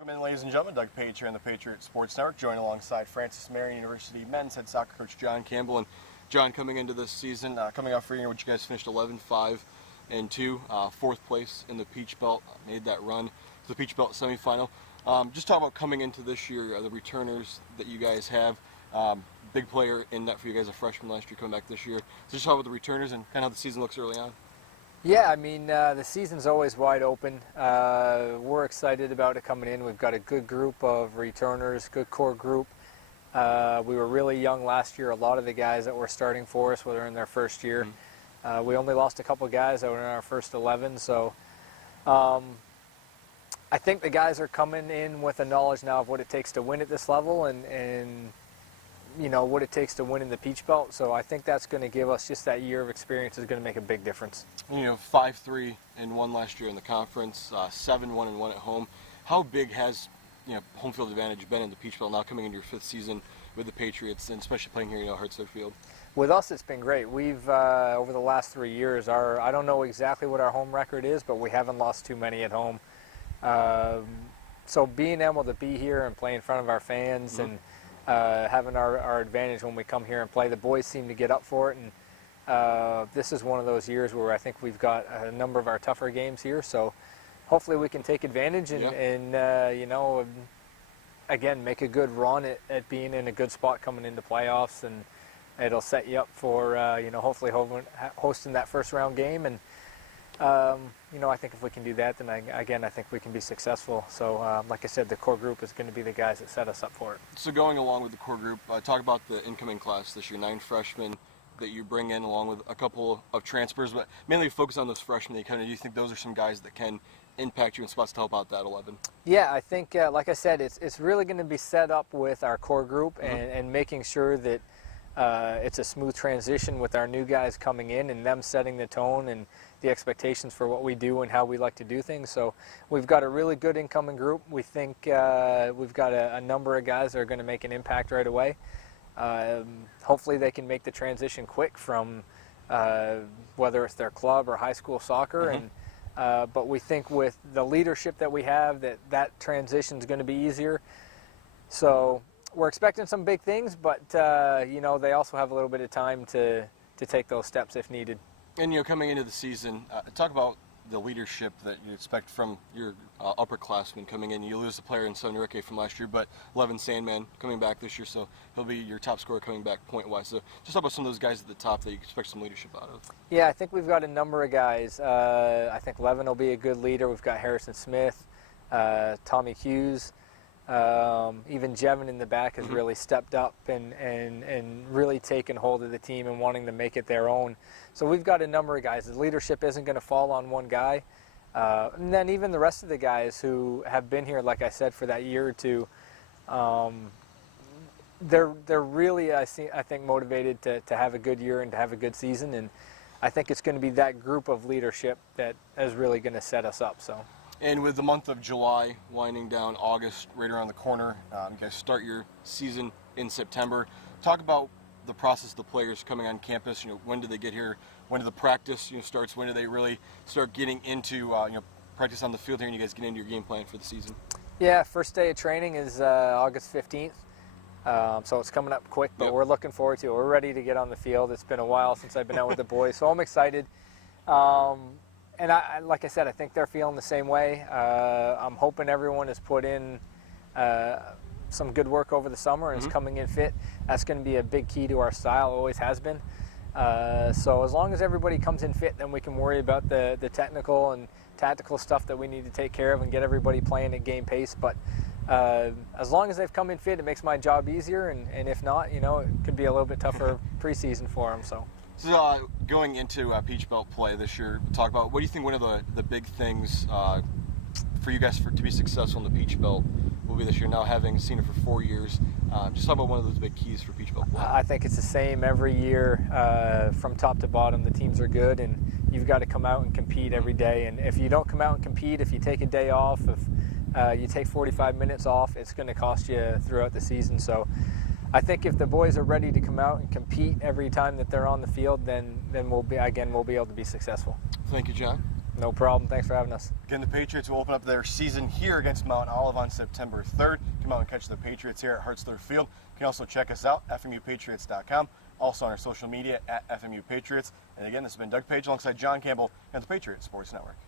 Welcome in, ladies and gentlemen. Doug Page here on the Patriot Sports Network, joined alongside Francis Marion University men's head soccer coach John Campbell. And John, coming into this season, coming off for a year, which you guys finished 11-5-2, fourth place in the Peach Belt, made that run to the Peach Belt semifinal. Just talk about coming into this year, the returners that you guys have. Big player in that for you guys, a freshman last year, coming back this year. So just talk about the returners and kind of how the season looks early on. Yeah, I mean, the season's always wide open. We're excited about it coming in. We've got a good group of returners, good core group. We were really young last year. A lot of the guys that were starting for us were in their first year. We only lost a couple of guys that were in our first 11. So I think the guys are coming in with a knowledge now of what it takes to win at this level and you know, what it takes to win in the Peach Belt. So I think that's going to give us just that year of experience is going to make a big difference. You know, 5-3-1 last year in the conference, 7-1-1 at home. How big has, you know, home field advantage been in the Peach Belt now coming into your fifth season with the Patriots, and especially playing here, you know, Hartsfield Field? With us, it's been great. We've, over the last 3 years, I don't know exactly what our home record is, but we haven't lost too many at home. So being able to be here and play in front of our fans and having our advantage when we come here and play. The boys seem to get up for it, and this is one of those years where I think we've got a number of our tougher games here, so hopefully we can take advantage and you know, again, make a good run at being in a good spot coming into playoffs, and it'll set you up for, you know, hopefully hosting that first round game. And you know, I think if we can do that, then I think we can be successful. So, like I said, the core group is going to be the guys that set us up for it. So going along with the core group, talk about the incoming class this year, 9 freshmen that you bring in along with a couple of transfers, but mainly focus on those freshmen that you kind of, do you think those are some guys that can impact you in spots to help out that 11? Yeah, I think, like I said, it's really going to be set up with our core group and making sure that it's a smooth transition with our new guys coming in and them setting the tone and the expectations for what we do and how we like to do things. So we've got a really good incoming group. We think we've got a number of guys that are going to make an impact right away. Hopefully they can make the transition quick from whether it's their club or high school soccer. But we think with the leadership that we have, that transition is going to be easier. So we're expecting some big things, but you know, they also have a little bit of time to take those steps if needed. And, you know, coming into the season, talk about the leadership that you expect from your upperclassmen coming in. You lose a player in Sonny Ricky from last year, but Levin Sandman coming back this year, so he'll be your top scorer coming back point-wise. So just talk about some of those guys at the top that you expect some leadership out of. Yeah, I think we've got a number of guys. I think Levin will be a good leader. We've got Harrison Smith, Tommy Hughes. Even Jevin in the back has really stepped up and really taken hold of the team and wanting to make it their own. So we've got a number of guys. The leadership isn't going to fall on one guy. And then even the rest of the guys who have been here, like I said, for that year or two, they're really, I think, motivated to have a good year and to have a good season. And I think it's going to be that group of leadership that is really going to set us up. So. And with the month of July winding down, August right around the corner, you guys start your season in September. Talk about the process of the players coming on campus. You know, when do they get here? When do the practice starts? When do they really start getting into you know, practice on the field here, and you guys get into your game plan for the season? Yeah, first day of training is August 15th. So it's coming up quick, but we're looking forward to it. We're ready to get on the field. It's been a while since I've been out with the boys, so I'm excited. And like I said, I think they're feeling the same way. I'm hoping everyone has put in some good work over the summer and is coming in fit. That's going to be a big key to our style, always has been. So as long as everybody comes in fit, then we can worry about the technical and tactical stuff that we need to take care of and get everybody playing at game pace. But as long as they've come in fit, it makes my job easier. And if not, you know, it could be a little bit tougher preseason for them. So going into Peach Belt play this year, talk about what do you think one of the big things for you guys to be successful in the Peach Belt will be this year, now having seen it for 4 years? Just talk about one of those big keys for Peach Belt play. I think it's the same every year from top to bottom. The teams are good, and you've got to come out and compete every day. And if you don't come out and compete, if you take a day off, if you take 45 minutes off, it's going to cost you throughout the season. So I think if the boys are ready to come out and compete every time that they're on the field, then we'll be able to be successful. Thank you, John. No problem. Thanks for having us. Again, the Patriots will open up their season here against Mount Olive on September 3rd. Come out and catch the Patriots here at Hartzler Field. You can also check us out, FMUpatriots.com. Also on our social media at FMU Patriots. And again, this has been Doug Page alongside John Campbell and the Patriot Sports Network.